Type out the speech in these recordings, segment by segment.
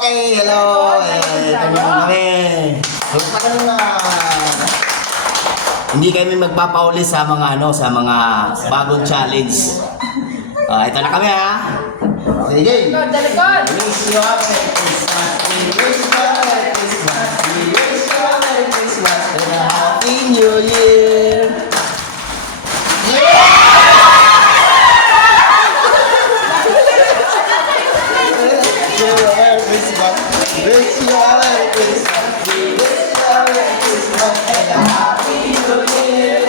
Okay, hello. Kami. Hindi kami magpapauli sa mga bagong challenge. Ito na kami ha. Okay, game. Wish you a Merry Christmas. We wish you a Merry Christmas. We wish you a Merry Christmas and a Happy New Year. Wish you a Merry Christmas. We wish you a Merry Christmas and a Happy New Year.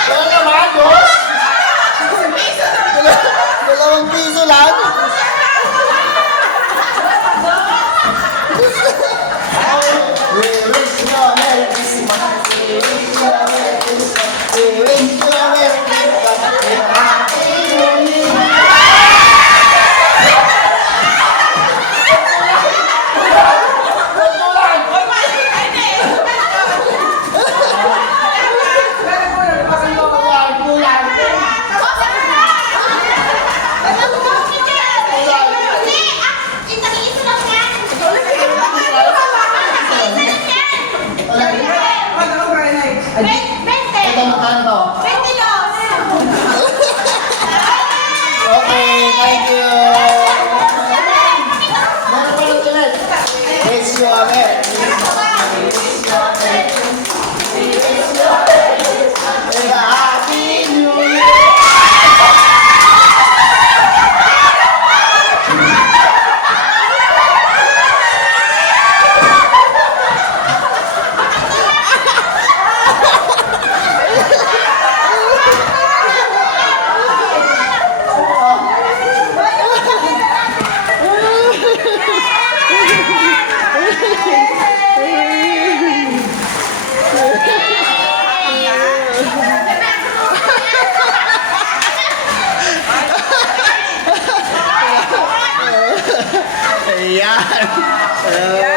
Yan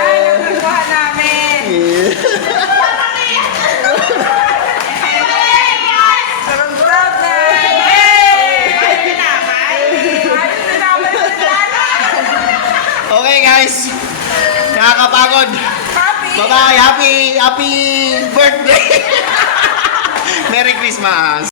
yung nagawa namin. Sarap-sarap na. Okay guys, nakakapagod. Bye-bye, happy birthday. Merry Christmas.